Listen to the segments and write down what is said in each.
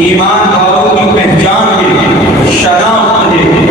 ایمان والوں کی پہچان ہے، شناخت ہے۔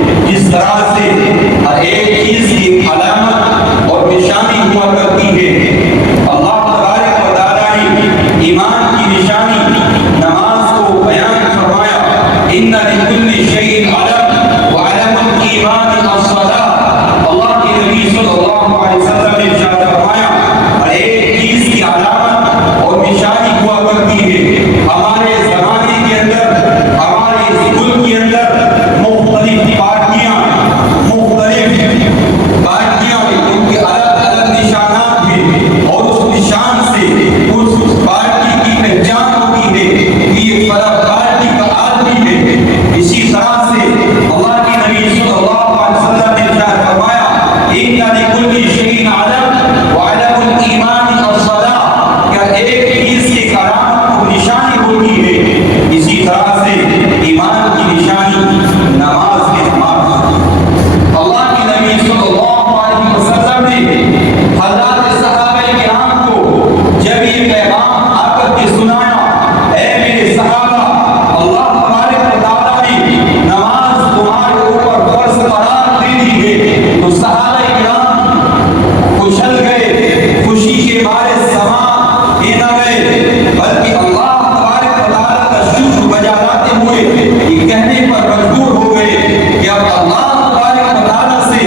ہوئے یہ کہنے پر مجبور ہو گئے کہ اب اللہ تبارک و تعالیٰ سے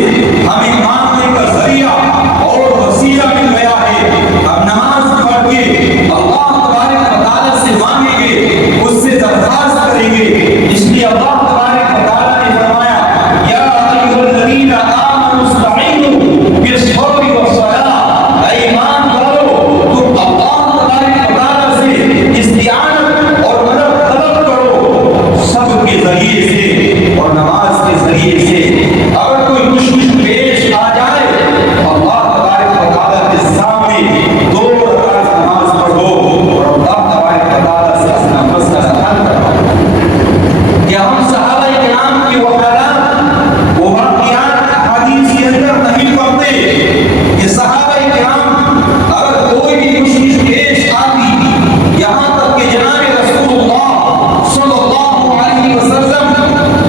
ہمیں مانگنے کا ذریعہ اور وسیلہ مل گیا ہے. اب نماز پڑھ کے اللہ تبارک و تعالیٰ سے مانگیں گے، اس سے درخواست کریں گے. اس لیے اللہ تبارک و تعالیٰ نے فرمایا یا ایھا الذین آمنوا استعینوا بالصبر والصلاۃ، اے ایمان والو تم اللہ تبارک و تعالیٰ سے استعانت اور مدد طلب کرو صبر کے ذریعے سے اور نماز کے ذریعے سے. اگر کوئی مشکل پیش آ جائے اللہ تبارک و تعالیٰ کے سامنے 2 رکعت نماز پڑھو اور اللہ تبارک و تعالیٰ سے اپنا مسئلہ حل کرو. کیا ہم صحابہ کرام کے وہ حالات وہ واقعات حدیث کے اندر نہیں پڑھتے کہ صحابہ کرام اگر کوئی بھی مشکل پیش آتی، یہاں تک کہ جناب رسول اللہ صلی اللہ علیہ وسلم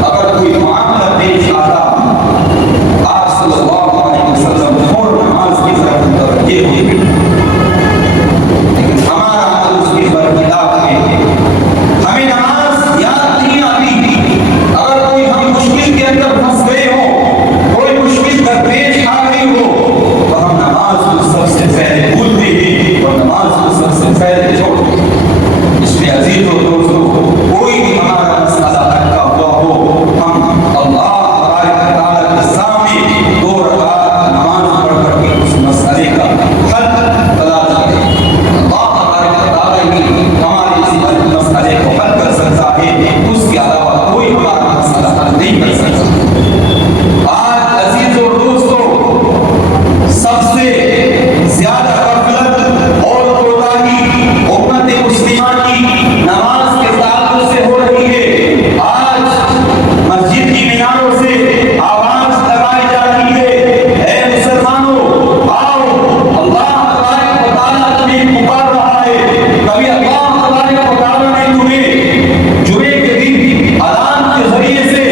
اگر کوئی معاملہ پیش آتا آپ صلی اللہ علیہ وسلم فوراً نماز کی طرف متوجہ ہوئے. لیکن ہمارا عمل اس کے برخلاف ہے. ہمیں نماز یاد نہیں آتی. اگر کوئی ہم مشکل کے اندر پھنس گئے ہو، کوئی مشکل درپیش آ گئی ہو، تو ہم نماز کو سب سے پہلے بھولتے ہیں اور نماز کو سب سے پہلے چھوڑتے ہیں. اس لیے عزیز و دوستو، کوئی بھی ہمارا مسئلہ اٹکا ہوا ہو، ہم اللہ تبارک و تعالیٰ کے سامنے 2 رکعت نماز پڑھ کر کے اس مسئلے کا حل تلاش کریں. اللہ تبارک و تعالیٰ ہی ہمارے اس مسئلے کو حل کر سکتا ہے، اس کے علاوہ کوئی ہمارا مسئلہ حل نہیں کر سکتا. آج عزیز و دوستو سب سے زیادہ غفلت اور کوتاہی امت مسلمہ کی نماز کے تعلق سے ہو رہی ہے. آج مسجد کی میناروں سے آواز لگائی جاتی ہے، اے مسلمانوں آؤ اللہ تبارک و تعالیٰ تمہیں پکار رہا ہے. کبھی اللہ تبارک و تعالیٰ نے تمہیں جمعے کے دن اذان کے ذریعے سے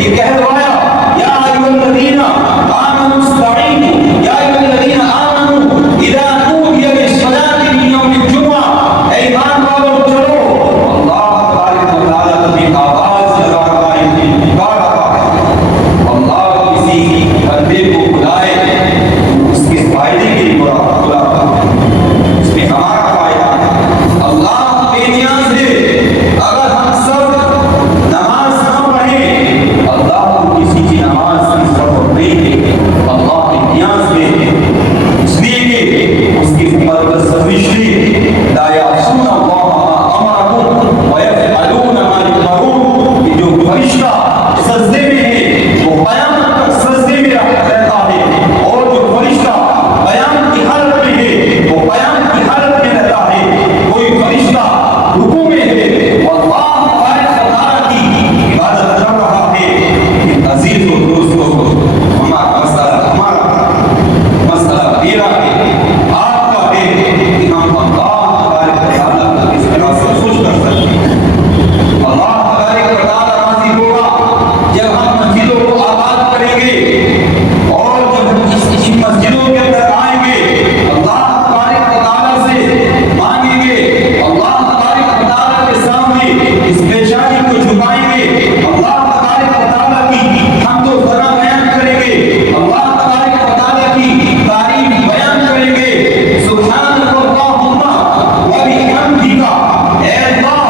یہ کہہ دوایا یا ایھا الذین آمنوا استعینوا یا ایھا الذین آمنوا اذا نودی للصلاۃ من یوم الجمعہ، اے ایمان والو چلو اللہ تبارک و تعالیٰ تمہیں آواز لگا رہا ہے، پکار رہا ہے. اللہ کسی بندے کو بلائے اس کے فائدے کے لیے بلاتا ہے، اس میں ہمارا فائدہ ہے. اللہ بے نیاز ہے. اگر ہم سب نماز نہ پڑھیں اللہ کو کسی کی نماز کی ضرورت نہیں ہے. اللہ بے نیاز ہے، اس لیے کہ اس کی پرورش لا یعصون اللہ ما امرهم ویفعلون ما یؤمرون. یہ جو فرشتہ سجدے میں ہے وہ قیامت تک سجدے میں رہتا ہے، اور جو فرشتہ قیام کی حالت میں ہے وہ قیام کی حالت میں رہتا ہے. کوئی فرشتہ رکوع میں ہے وہ اللہ تبارک و تعالیٰ کی عبادت کر رہا ہے. لیکن عزیز و دوستو ہمارا مسئلہ میرا ہے، آپ کا ہے کہ ہم اللہ تبارک و تعالیٰ کو کس طرح سے خوش کر سکتے ہیں. اللہ تبارک و تعالیٰ راضی ہوگا جب ہم مسجدوں کو آباد کریں گے اور جب ہم ان مسجدوں کے اندر آئیں گے، اللہ تبارک و تعالیٰ سے مانگیں گے، اللہ تبارک و تعالیٰ کے سامنے اس پیشانی کو جھکائیں گے، اللہ تبارک و تعالیٰ کی حمد و ثنا بیان کریں گے، اللہ تبارک و تعالیٰ کی تعریف بیان کریں گے. سبحانک اللہم وبحمدک، اے اللہ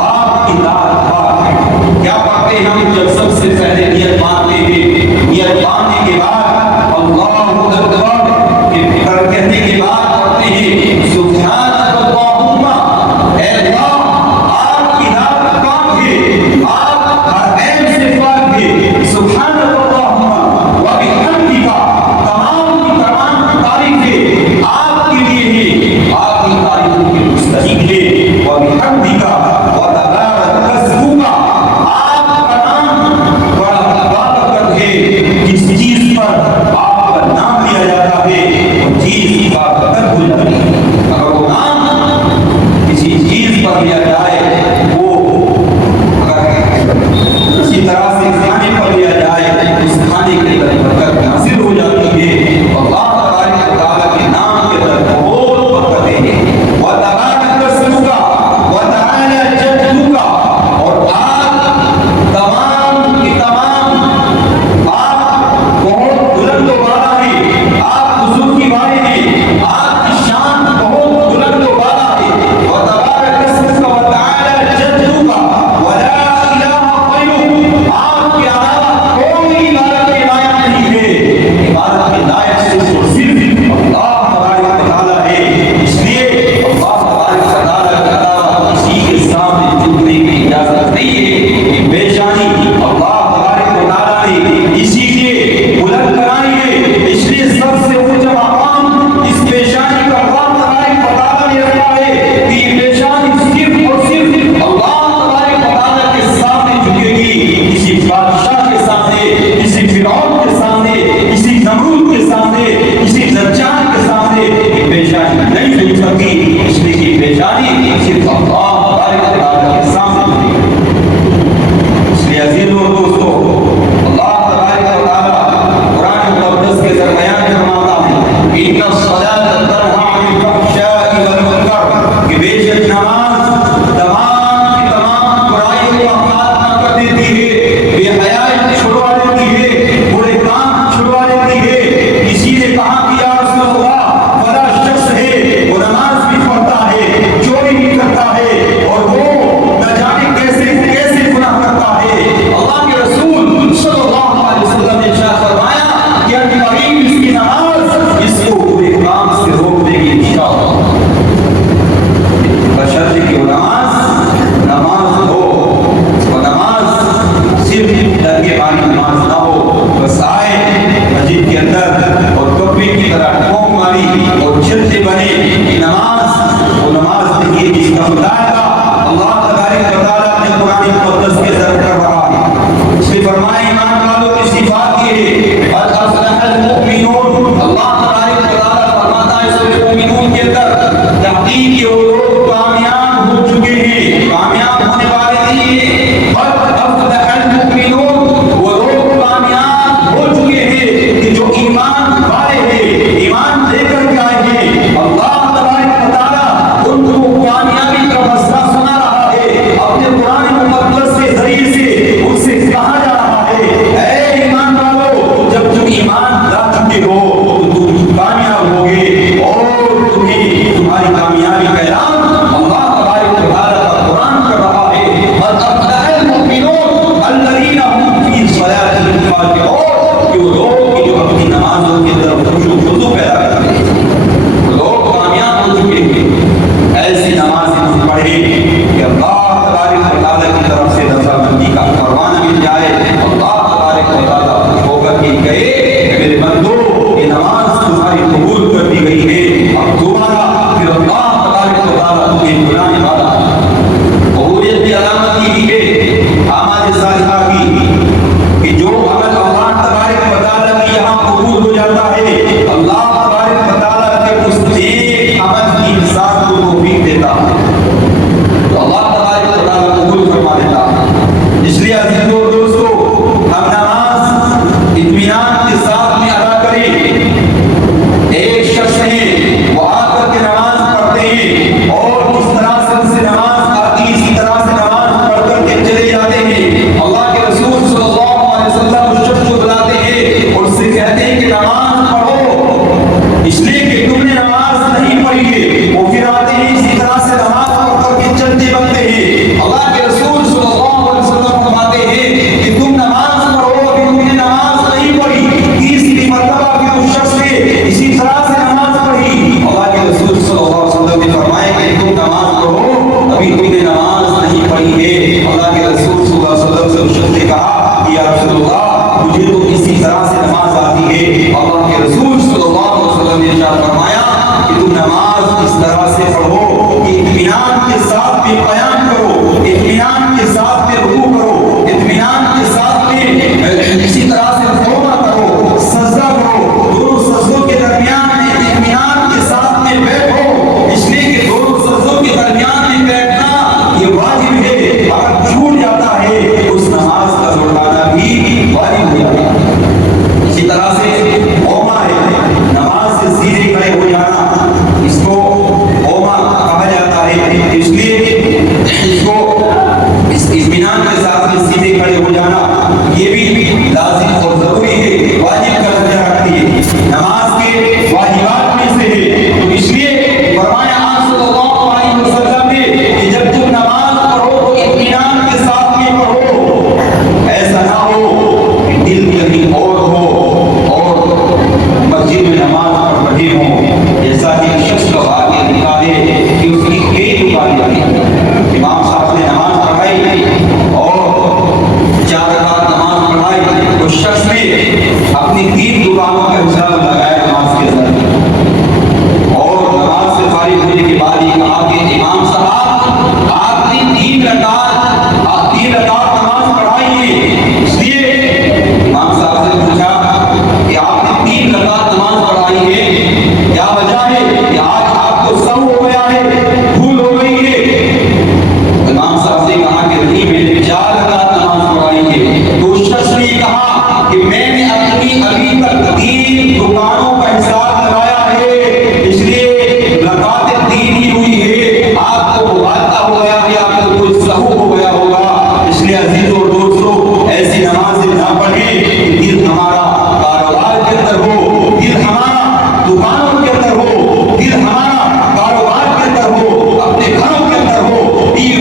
آپ کی ذات پاک ہے. کیا پاتے ہیں ہم جب سب سے پہلے نیت باندھتے ہیں، نیت باندھنے کے بعد اللہ اکبر کہنے کے بعد پڑھتے ہیں سبحانک اللہم، اے اللہ آپ کی ذات پاک ہے، آپ ہر عیب سے پاک ہے. سبحانک اللہم وبحمدک، تمام کی تمام تعریفیں آپ کے لیے ہیں، آپ کی تعریفوں کے مستحق ہے. وبحمدک وتبارک اسمک، آپ کا نام بڑا بابرکت ہے. جس چیز پر آپ کا نام لیا جاتا ہے وہ چیز بابرکت ہو جاتی ہے. اگر وہ نام کسی چیز پر لیا جائے، وہ اگر کسی طرح سے کھانے پر لیا جائے اس کھانے کے اندر برکت حاصل ہو جاتی ہے. اللہ تبارک و تعالیٰ کے نام کے اندر بہت برکتیں ہیں. وتبارک اسمک، استعمال کیا اور کہ وہ لوگ جو اپنی نمازوں کی طرف خضوع پیدا کرتے ہیں لوگ کامیاب ہو چکے ہیں ایسی نمازیں پڑھیں کہ اللہ تبارک و تعالیٰ کی طرف سے رضامندی کا پروانہ مل جائے اللہ تبارک و تعالیٰ خوش ہو کر کے کہے کہ میرے بندو یہ نماز تمہاری قبول کر دی گئی ہے اب دوبارہ پھر اللہ تبارک و تعالیٰ تمہیں بلانے والا قبولیت کی علامت کی ہے اعمال صالحہ کی کہ جو عمل اللہ تبارک و تعالیٰ کی یہاں قبول ہو جاتا ہے اللہ تبارک و تعالیٰ کے اس نیک عمل کی انسان کو توفیق دیتا ہے تو اللہ تبارک و تعالیٰ قبول فرما دیتا ہے اس لیے عزیزو اور دوستو ہم نماز اطمینان کے ساتھ میں ادا کریں ایک شخص ہے وہ آ کر کے نماز پڑھتے ہیں اور اس طرح سے ان سے نماز آتی اسی طرح سے نماز پڑھ کر کے چلے جاتے ہیں اللہ کے رسول صلی اللہ علیہ وسلم اس شخص کو بلاتے ہیں اور اس سے کہتے ہیں کہ نماز پڑھو اس لیے کہ تم نے نماز نہیں پڑھی ہے وہ پھر آتے ہیں اسی طرح سے نماز پڑھ کر کے چلتے بنتے ہیں اللہ کے رسول صلی اللہ علیہ وسلم فرماتے ہیں کہ تم نماز پڑھو ابھی تم نے نماز نہیں پڑھی تیسری مرتبہ پھر اس شخص نے اسی طرح سے نماز پڑھی اللہ کے رسول صلی اللہ علیہ وسلم نے فرمایا کہ تم نماز پڑھو ابھی تم نے نماز نہیں پڑھی ہے اللہ کے رسول صلی اللہ علیہ وسلم سے اس شخص نے کہا کہ یا رسول اللہ مجھے تو اسی طرح سے نماز آتی ہے اللہ کے رسول صلی اللہ علیہ وسلم نے ارشاد فرمایا کہ تم نماز اس طرح سے پڑھو کہ اطمینان کے ساتھ میں قیام کرو اطمینان کے ساتھ میں رکوع کرو اطمینان کے ساتھ میں اسی طرح سے قیام کرو سجدہ کرو دونوں سجدوں کے درمیان میں اطمینان کے ساتھ میں بیٹھو اس لیے کہ دونوں سجدوں کے درمیان میں بیٹھنا یہ واجب ہے اگر چھوٹ جاتا ہے اس نماز کا لوٹانا بھی واجب ہو جاتا ہے اسی طرح سے قوما ہے نماز سے سیدھے کھڑے ہو جانا اس کو قوما کہا جاتا ہے اس لیے اس کو اس اطمینان کے ساتھ میں سیدھے کھڑے ہو جانا یہ بھی لازم اور ضروری ہے واجب کا درجہ رکھتی ہے نماز کے واجبات میں سے ہے تو اس لیے فرمایا آپ صلی اللہ علیہ وسلم نے کہ جب تم نماز پڑھو تو اطمینان کے ساتھ میں پڑھو ایسا نہ ہو کہ دل کہیں اور ہو اور مسجد میں نماز پڑھ رہے ہوں جیسا کہ ایک شخص کا واقعہ لکھا ہے کہ اس کی کئی دکانیں تھیں امام صاحب نے نماز پڑھائی اور 4 رکعت نماز پڑھائی اس شخص نے اپنی 3 دکانوں کا حساب لگایا نماز کے ذریعے اور نماز سے فارغ ہونے کے بعد یہ کہا کہ امام صاحب آپ نے 3 رکعت نماز پڑھائی ہے اس لیے امام صاحب سے پوچھا کہ آپ نے 3 رکعت نماز پڑھائی ہے کیا وجہ ہے کہ آج آپ کو سہو ہو گیا ہے بھول ہو گئی ہے امام صاحب نے کہا کہ نہیں میں نے 4 رکعت نماز پڑھائی ہے تو اس شخص نے کہا کہ میں نے اپنی ابھی تک 3 دکانوں کا حساب لگایا ہے اس لیے رکعت 3 ہی ہوئی ہے آپ کو مبالغہ ہو گیا ہے آپ کو کوئی سہو ہو گیا ہوگا اس لیے عزیزوں اور دوستوں ایسی نمازیں نہ پڑھیں کہ دل ہمارا کاروبار کے اندر ہو دل ہمارا دکانوں کے اندر ہو دل ہمارا کاروبار کے اندر ہو اپنے گھروں کے اندر ہو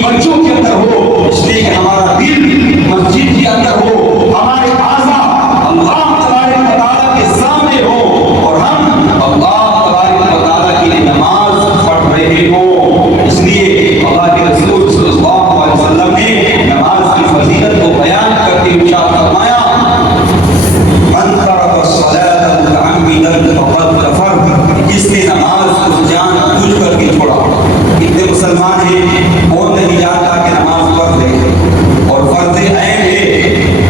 بچوں کے اندر ہو اس لیے کہ ہمارا دل مسجد کے اندر ہو ہمارے اعضاء اللہ تبارک و تعالیٰ کے سامنے ہو اور ہم اللہ تبارک و تعالیٰ کے لیے نماز پڑھ رہے ہوں اس لیے اللہ کے رسول صلی اللہ علیہ وسلم نے نماز کی فضیلت کو بیان کرتے ہوئے ارشاد فرمایا من ترک الصلاة متعمدا فقد کفر جس نے نماز کو جان بوجھ کر کے چھوڑا اتنے مسلمان ہیں کون نہیں جانتا کہ نماز فرض ہے اور فرض عین ہے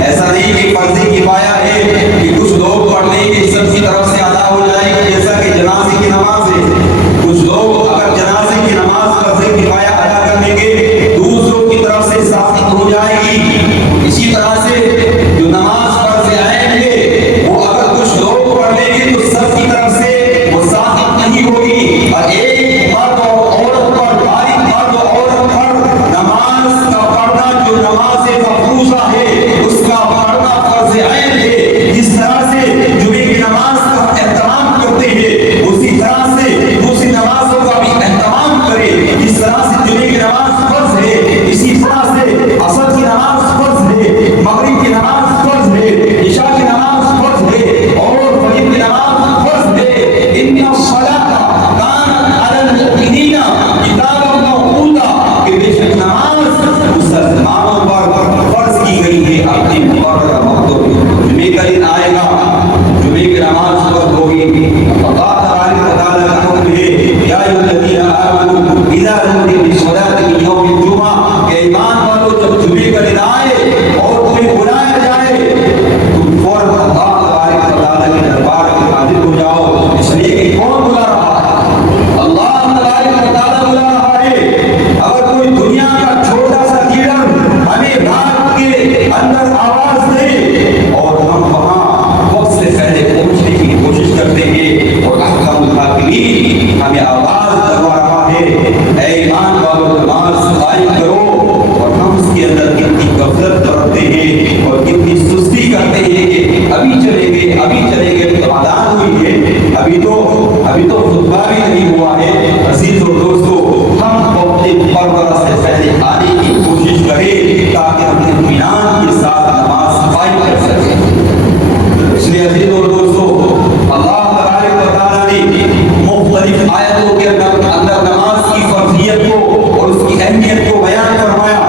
ایسا نہیں کہ فرض کفایہ ہے کہ کچھ لوگ پڑھ لیں گے سب کی طرف سے ادا ہو جائے گی جیسا کہ جنازے کی نماز ہے کچھ لوگ اگر جنازے کی نماز فرض کفایہ ادا کر لیں گے دوسروں کی طرف سے ثابت ہو جائے گی اسی طرح سے جو نماز فرض عین ہے وہ اگر کچھ لوگ پڑھ لیں گے تو سب کی طرف سے وہ ثابت نہیں ہوگی اور ایک مرد اور عورت پر بالغ مرد اور عورت پر نماز کا پڑھنا جو نماز مفروضہ ہے اس کا پڑھنا فرض عین ہے جس طرح سے جمعے کی نماز کا احترام کرتے ہیں اسی طرح سے دوسری نمازوں کا بھی احترام کرے جس طرح سے جمعے کی نماز فرض ہے اسی طرح سے عصر کی نماز فرض ہے مغرب کی نماز فرض ہے عشاء کی وقت کا وقت ہو، جمعے کا دن آئے گا، جمعے کی نماز وقت ہوگی، اللہ تبارک و تعالیٰ کا حکم ہے یا ایھا الذین آمنوا اذا نودی للصلاۃ من یوم الجمعہ، کہ ایمان والو جب جمعے کا دن آئے اور تمہیں بلایا جائے تم فوراً اللہ تبارک و تعالیٰ کے دربار میں حاضر ہو جاؤ، اس لیے کہ کون بلا رہا ہے؟ اللہ تبارک و تعالیٰ بلا رہا ہے۔ اگر کوئی دنیا کا چھوٹا سا کیڑا ہمیں رات کے اندر آواز دے اور ہم وہاں وقت سے پہلے پہنچنے کی کوشش کرتے ہیں اور احکام الحاکمین ہمیں آواز کروا رہا ہے اے ایمان والو نماز قائم کرو، اور ہم اس کے اندر کتنی غفلت برتتے ہیں اور کتنی سستی کرتے ہیں کہ ابھی چلیں گے ابھی چلیں گے، تو اذان ہوئی ہے، ابھی تو خطبہ بھی نہیں ہوا ہے۔ عزیزو دوستو، ہم اپنے پرورہ سے پہلے آنے کی کوشش کریں تاکہ ہم اطمینان کے ساتھ نماز قائم کر سکیں۔ اس لیے عزیزو دوستو، اللہ تبارک و تعالیٰ نے مختلف آیتوں کے اندر نماز کی فرضیت کو اور اس کی اہمیت کو بیان فرمایا۔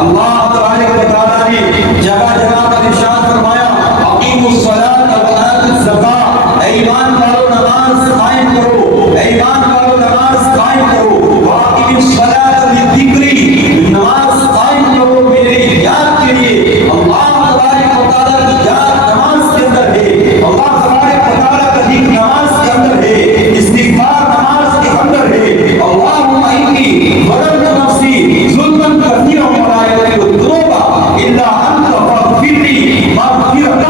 اللہ تبارک و تعالیٰ نے جگہ جگہ پر ارشاد فرمایا اقیموا الصلاۃ وآتوا الزکاۃ، اے ایمان والو نماز قائم کرو، اے ایمان والو نماز قائم کرو، واقم الصلاۃ للذکر، نماز قائم کرو میرے یاد کے لیے۔ اللہ تبارک و تعالیٰ کی یاد نماز کے اندر ہے، اللہ تبارک و تعالیٰ کا ذکر نماز کے اندر ہے، استغفار نماز کے اندر ہے۔ اللہم انی ظلمت نفسی ظلما کثیرا ولا یغفر الذنوب الا انت فاغفر لی مغفرۃ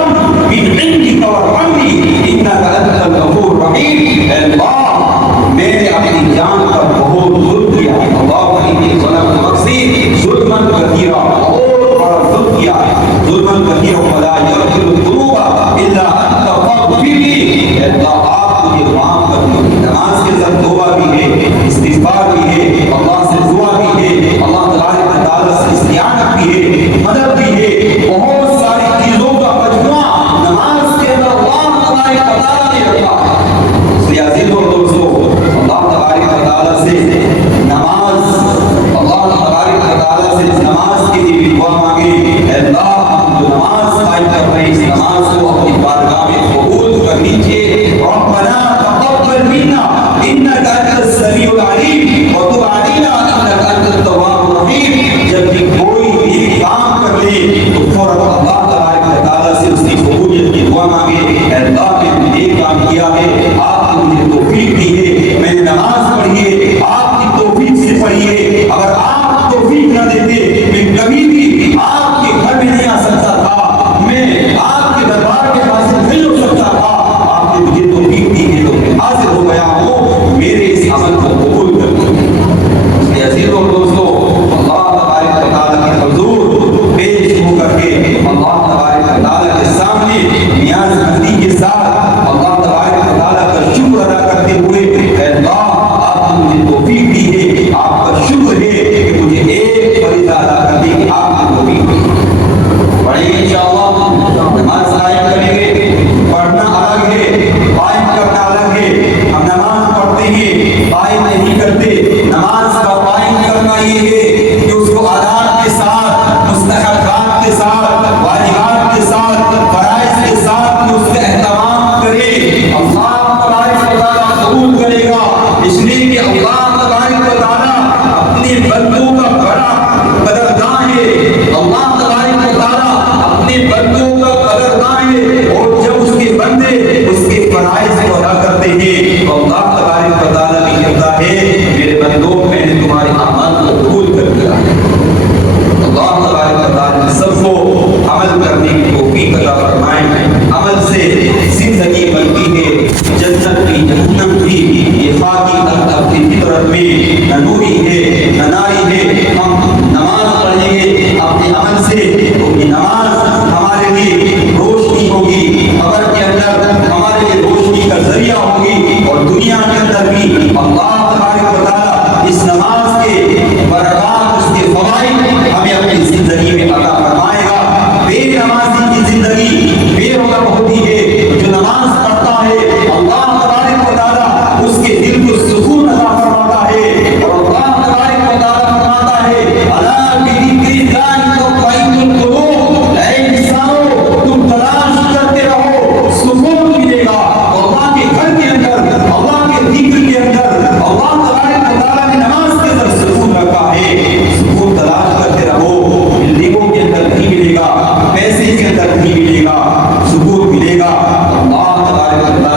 من عندک وارحمنی انک انت الغفور الرحیم۔ اے اللہ، میں نے اپنی جان پر بہت ظلم کیا ہے، اللہم انی ظلمت نفسی ظلما کثیرا، اور بڑا ظلم کیا ہے، ظلما کثیرا ولا یغفر الذنوب الا انت فاغفر لی۔ اے اللہ، آپ مجھے معاف کر دیجیے۔ نماز کے اندر توبہ بھی ہے، استغفار بھی ہے، اللہ سے دعا بھی ہے، اللہ تبارک و تعالیٰ سے استعانت بھی ہے، مدد بھی ہے، بہت ساری چیزوں کا مجموعہ نماز کے اندر اللہ تبارک و تعالیٰ نے رکھا ہے۔ اس لیے عزیزو دوستو، اللہ تبارک و تعالیٰ سے نماز، اللہ تبارک و تعالیٰ سے نماز کے لیے دعا مانگے، اے اللہ ہم جو نماز قائم کر رہے ہیں اس نماز کو اپنی بارگاہ میں قبول کر لیجیے۔ ربنا تقبل منا انک انت السمیع العلیم وتب علینا انک انت التواب الرحیم۔ جب بھی کوئی بھی کام کر لے تو فوراً اللہ تبارک و تعالیٰ سے اس کی قبولیت کی دعا مانگے، اے اللہ میں نے یہ کام کیا ہے، آپ نے مجھے توفیق دی ہے، میں نے نماز پڑھی ہے، آپ کی توفیق سے پڑھی ہے، اگر آپ توفیق نہ دیتے میں کبھی بھی آپ کے گھر میں نہیں آ سکتا تھا، میں آپ کے دربار کے حاضر نہیں ہو سکتا تھا، آپ نے مجھے توفیق دی ہے تو میں حاضر ہو گیا ہوں، میرے اس عمل کو قبول کر لیجیے۔ عزیزو دوستو، اللہ تبارک و تعالیٰ کے حضور پیش ہو کر کے اللہ تبارک و تعالیٰ کے سامنے نیاز مندی کے ساتھ اللہ تبارک و تعالیٰ کا شکر ادا کرتے ہوئے، اے اللہ آپ نے مجھے توفیق دی ہے، آپ کا شکر ہے کہ مجھے ایک فریضہ ادا کرنے کی آپ نے توفیق دی۔ پڑھیں گے انشاءاللہ، نماز قائم کریں گے، پڑھنا الگ ہے، قائم کرنا الگ ہے۔ ہم نماز پڑھتے ہیں، قائم نہیں کرتے۔ نماز کا قائم کرنا یہ ہے کہ اس کو آداب کے ساتھ، مستحقات کے ساتھ، واجبات کے ساتھ، فرائض کے ساتھ اس کا اہتمام کرے، اللہ تبارک و تعالیٰ قبول کرے گا، اس لیے کہ اللہ تبارک و تعالیٰ اپنے بندوں کا بڑا قدردان ہے، اللہ تبارک و تعالیٰ اپنے بندوں کا قدردان ہے، اور جب اس کے بندے اس کے فرائض کو ادا کرتے ہیں تو اللہ تبارک و تعالیٰ بھی کہتا ہے میرے بندوں میں نے تمہارے اعمال کو قبول کر دیا ہے۔ اللہ تبارک و تعالیٰ نے سب کو عمل کرنے کی توفیق عطا فرمائے، عمل سے زندگی بنتی ہے، جنت بھی جہنم بھی، یہ خاکی اپنی فطرت میں نہ نوری ہے نہ ناری ہے۔ ہم نماز پڑھیں گے اپنے عمل سے، کیونکہ نماز ہمارے لیے روشنی ہوگی، قبر کے اندر ہمارے لیے روشنی کا ذریعہ ہوگی، اور دنیا کے اندر بھی اللہ تبارک و تعالیٰ اس نماز کے برکات، اس کے پیسے کے اندر نہیں ملے گا، سکون ملے گا۔ اللہ تبارک و تعالیٰ